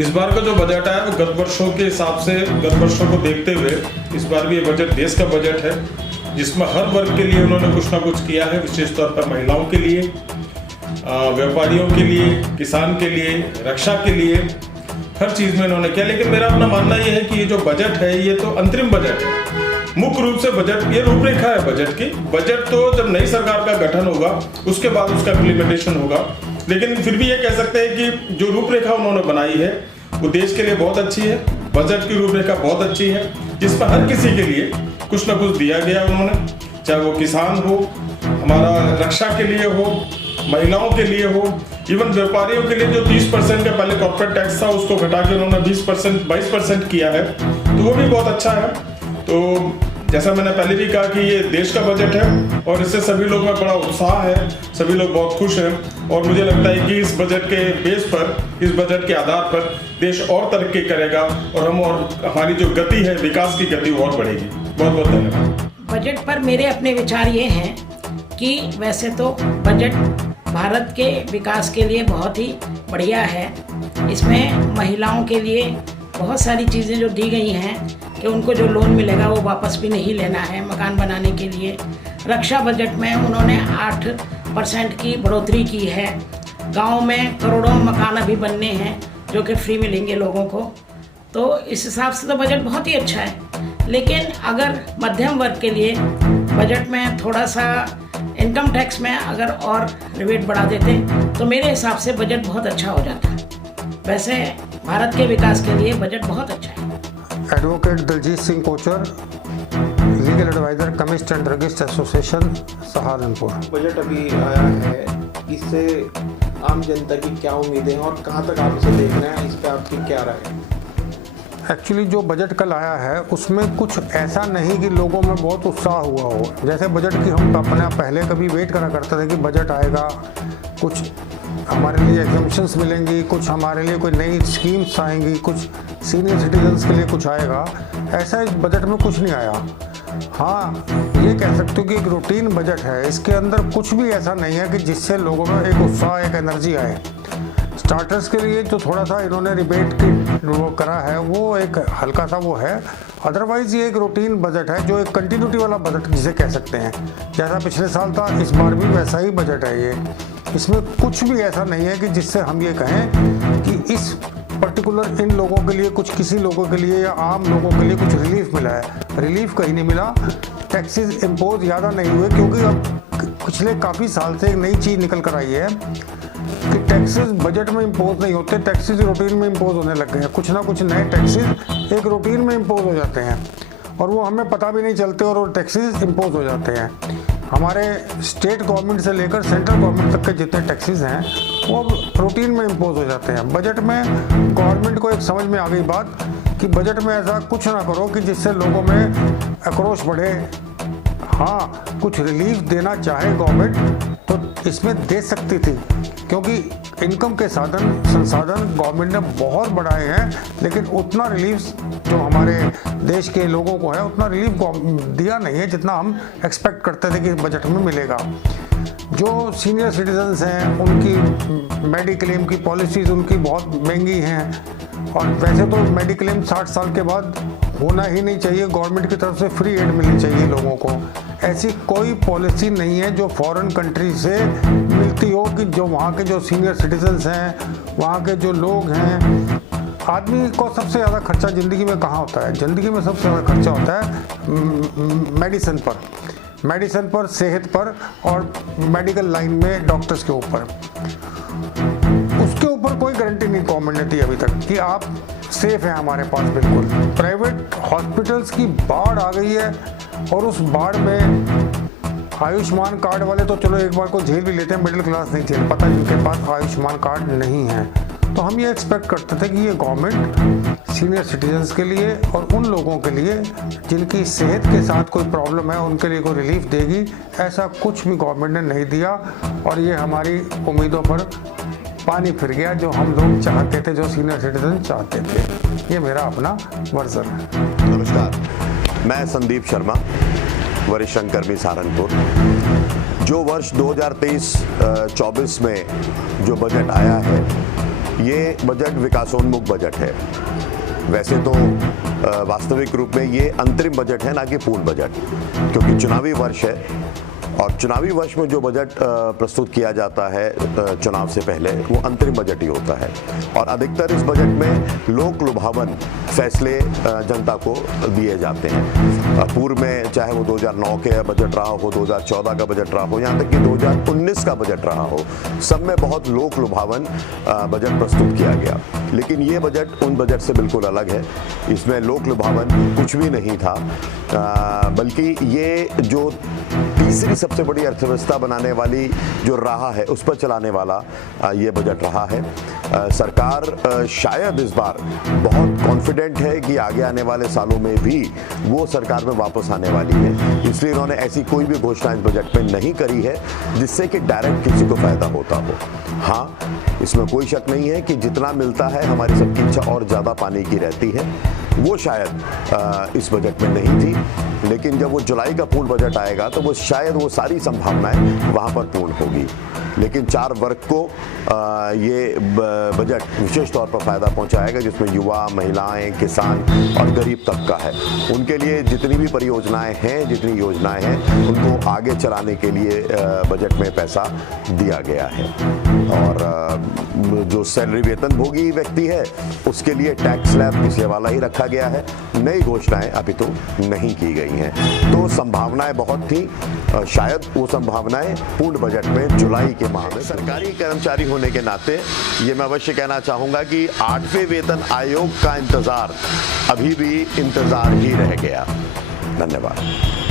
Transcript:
इस बार का जो बजट है वो गत वर्षों के हिसाब से, गत वर्षों को देखते हुए इस बार भी ये बजट देश का बजट है, जिसमें हर वर्ग के लिए उन्होंने कुछ ना कुछ किया है। विशेष तौर पर महिलाओं के लिए, व्यापारियों के लिए, किसान के लिए, रक्षा के लिए, हर चीज़ में इन्होंने किया। लेकिन मेरा अपना मानना ये है कि ये जो बजट है ये तो अंतरिम बजट है। मुख्य रूप से बजट, ये रूपरेखा है बजट की। बजट तो जब नई सरकार का गठन होगा उसके बाद उसका इम्प्लीमेंटेशन होगा। लेकिन फिर भी ये कह सकते हैं कि जो रूपरेखा उन्होंने बनाई है वो देश के लिए बहुत अच्छी है। बजट की रूपरेखा बहुत अच्छी है, जिसमें हर किसी के लिए कुछ ना कुछ दिया गया उन्होंने, चाहे वो किसान हो, हमारा रक्षा के लिए हो, महिलाओं के लिए हो, इवन व्यापारियों के लिए जो 30% का पहले कॉर्पोरेट टैक्स था उसको घटा के उन्होंने 20%, 22% किया है, तो वो भी बहुत अच्छा है। तो जैसा मैंने पहले भी कहा कि ये देश का बजट है और इससे सभी लोग में बड़ा उत्साह है, सभी लोग बहुत खुश हैं और मुझे लगता है कि इस बजट के बेस पर, इस बजट के आधार पर देश और तरक्की करेगा और हमारी जो गति है, विकास की गति और बढ़ेगी। बहुत बहुत धन्यवाद। बजट पर मेरे अपने विचार ये हैं कि वैसे तो बजट भारत के विकास के लिए बहुत ही बढ़िया है। इसमें महिलाओं के लिए बहुत सारी चीज़ें जो दी गई हैं कि उनको जो लोन मिलेगा वो वापस भी नहीं लेना है मकान बनाने के लिए। रक्षा बजट में उन्होंने 8% की बढ़ोतरी की है। गांव में करोड़ों मकान अभी बनने हैं जो कि फ्री मिलेंगे लोगों को। तो इस हिसाब से तो बजट बहुत ही अच्छा है। लेकिन अगर मध्यम वर्ग के लिए बजट में थोड़ा सा इनकम टैक्स में अगर और रिबेट बढ़ा देते तो मेरे हिसाब से बजट बहुत अच्छा हो जाता। वैसे भारत के विकास के लिए बजट बहुत अच्छा है। Advocate Daljit Singh Kochar, legal adviser, chemist and druggist association, Saharanpur. Budget अभी आया है, इससे आम जनता की क्या उम्मीदें हैं और कहाँ तक आप इसे देख रहे हैं, इस पर आपकी क्या राय है? एक्चुअली जो बजट कल आया है उसमें कुछ ऐसा नहीं कि लोगों में बहुत उत्साह हुआ हो। जैसे बजट की हम अपना पहले कभी वेट करा करते थे कि बजट आएगा, कुछ हमारे लिए एग्जम्पशंस मिलेंगी, कुछ हमारे लिए कोई नई स्कीम्स आएंगी, कुछ सीनियर सिटीजन्स के लिए कुछ आएगा। ऐसा इस बजट में कुछ नहीं आया। हाँ, ये कह सकते हो कि एक रूटीन बजट है। इसके अंदर कुछ भी ऐसा नहीं है कि जिससे लोगों में एक उत्साह, एक एनर्जी आए। स्टार्टर्स के लिए जो थोड़ा सा इन्होंने रिबेट की वो करा है वो एक हल्का सा वो है। अदरवाइज़ ये एक रूटीन बजट है, जो एक कंटिन्यूटी वाला बजट जिसे कह सकते हैं। जैसा पिछले साल था इस बार भी वैसा ही बजट है ये। इसमें कुछ भी ऐसा नहीं है कि जिससे हम ये कहें कि इस पर्टिकुलर इन लोगों के लिए कुछ, किसी लोगों के लिए या आम लोगों के लिए कुछ रिलीफ मिला है। रिलीफ कहीं नहीं मिला। टैक्सेस इम्पोज ज़्यादा नहीं हुए, क्योंकि अब पिछले काफ़ी साल से एक नई चीज़ निकल कर आई है कि टैक्सेस बजट में इम्पोज नहीं होते, टैक्सेस रूटीन में इम्पोज होने लग गए हैं। कुछ ना कुछ नए टैक्सेस एक रूटीन में इम्पोज हो जाते हैं और वो हमें पता भी नहीं चलते और वो टैक्सेस इम्पोज हो जाते हैं। हमारे स्टेट गवर्नमेंट से लेकर सेंट्रल गवर्नमेंट तक के जितने टैक्सेस हैं वो रूटीन में इम्पोज हो जाते हैं। बजट में गवर्नमेंट को एक समझ में आ गई बात कि बजट में ऐसा कुछ ना करो कि जिससे लोगों में आक्रोश बढ़े। हाँ, कुछ रिलीफ देना चाहे गवर्नमेंट तो इसमें दे सकती थी, क्योंकि इनकम के संसाधन गवर्नमेंट ने बहुत बढ़ाए हैं, लेकिन उतना रिलीफ जो हमारे देश के लोगों को है उतना रिलीफ दिया नहीं है जितना हम एक्सपेक्ट करते थे कि बजट में मिलेगा। जो सीनियर सिटीजन्स हैं उनकी मेडिक्लेम की पॉलिसीज़ उनकी बहुत महंगी हैं, और वैसे तो मेडिक्लेम 60 साल के बाद होना ही नहीं चाहिए। गवर्नमेंट की तरफ से फ्री एड मिलनी चाहिए लोगों को। ऐसी कोई पॉलिसी नहीं है जो फॉरेन कंट्री से मिलती हो कि जो वहाँ के जो सीनियर सिटीजन्स हैं, वहाँ के जो लोग हैं। आदमी को सबसे ज़्यादा खर्चा ज़िंदगी में कहाँ होता है? ज़िंदगी में सबसे ज़्यादा खर्चा होता है मेडिसिन पर, सेहत पर और मेडिकल लाइन में डॉक्टर्स के ऊपर। उसके ऊपर कोई गारंटी नहीं गवर्नमेंट ने दी अभी तक कि आप सेफ हैं हमारे पास। बिल्कुल प्राइवेट हॉस्पिटल्स की बाढ़ आ गई है और उस बाढ़ में आयुष्मान कार्ड वाले तो चलो एक बार को झेल भी लेते हैं, मिडिल क्लास नहीं झेल पाता जिनके पास आयुष्मान कार्ड नहीं है। तो हम ये एक्सपेक्ट करते थे कि ये गवर्नमेंट सीनियर सिटीजन्स के लिए और उन लोगों के लिए जिनकी सेहत के साथ कोई प्रॉब्लम है उनके लिए कोई रिलीफ देगी। ऐसा कुछ भी गवर्नमेंट ने नहीं दिया और ये हमारी उम्मीदों पर पानी फिर गया। जो हम लोग चाहते थे, जो सीनियर सिटीजन चाहते थे, ये मेरा अपना वर्जन है। नमस्कार, मैं संदीप शर्मा, वरिष्ठ कर्मी सहारनपुर। जो वर्ष 2023-24 में जो बजट आया है ये बजट विकासोन्मुख बजट है। वैसे तो वास्तविक रूप में ये अंतरिम बजट है, ना कि पूर्ण बजट, क्योंकि चुनावी वर्ष है और चुनावी वर्ष में जो बजट प्रस्तुत किया जाता है चुनाव से पहले, वो अंतरिम बजट ही होता है। और अधिकतर इस बजट में लोक लुभावन फैसले जनता को दिए जाते हैं। पूर्व में चाहे वो 2009 के बजट रहा हो, 2014 का बजट रहा हो, यहाँ तक कि 2019 का बजट रहा हो, सब में बहुत लोक लुभावन बजट प्रस्तुत किया गया। लेकिन ये बजट उन बजट से बिल्कुल अलग है। इसमें लोक लुभावन कुछ भी नहीं था, बल्कि ये जो तीसरी सबसे बड़ी अर्थव्यवस्था बनाने वाली जो राह है, उस पर चलाने वाला ये बजट रहा है। सरकार शायद इस बार बहुत कॉन्फिडेंट है कि आगे आने वाले सालों में भी वो सरकार में वापस आने वाली है, इसलिए इन्होंने ऐसी कोई भी घोषणा इस बजट में नहीं करी है जिससे कि डायरेक्ट किसी को फायदा होता हो। हाँ, इसमें कोई शक नहीं है कि जितना मिलता है हमारी सबकी इच्छा और ज़्यादा पाने की रहती है, वो शायद इस बजट में नहीं थी। लेकिन जब वो जुलाई का पूर्ण बजट आएगा तो वो शायद वो सारी संभावनाएं वहाँ पर पूर्ण होगी। लेकिन 4 वर्ग को ये बजट विशेष तौर पर फायदा पहुंचाएगा, जिसमें युवा, महिलाएं, किसान और गरीब तबका है। उनके लिए जितनी भी परियोजनाएं हैं, जितनी योजनाएं हैं, उनको आगे चलाने के लिए बजट में पैसा दिया गया है। और जो सैलरी वेतन भोगी व्यक्ति है उसके लिए टैक्स स्लैब पिछले वाला ही रखा गया है, नई घोषणाएं अभी तो नहीं की गई हैं। तो संभावनाएं बहुत थी, शायद वो संभावनाएं पूर्ण बजट में जुलाई के माह में। सरकारी कर्मचारी होने के नाते ये मैं अवश्य कहना चाहूँगा कि 8वें वेतन आयोग का इंतज़ार अभी भी इंतज़ार ही रह गया। धन्यवाद।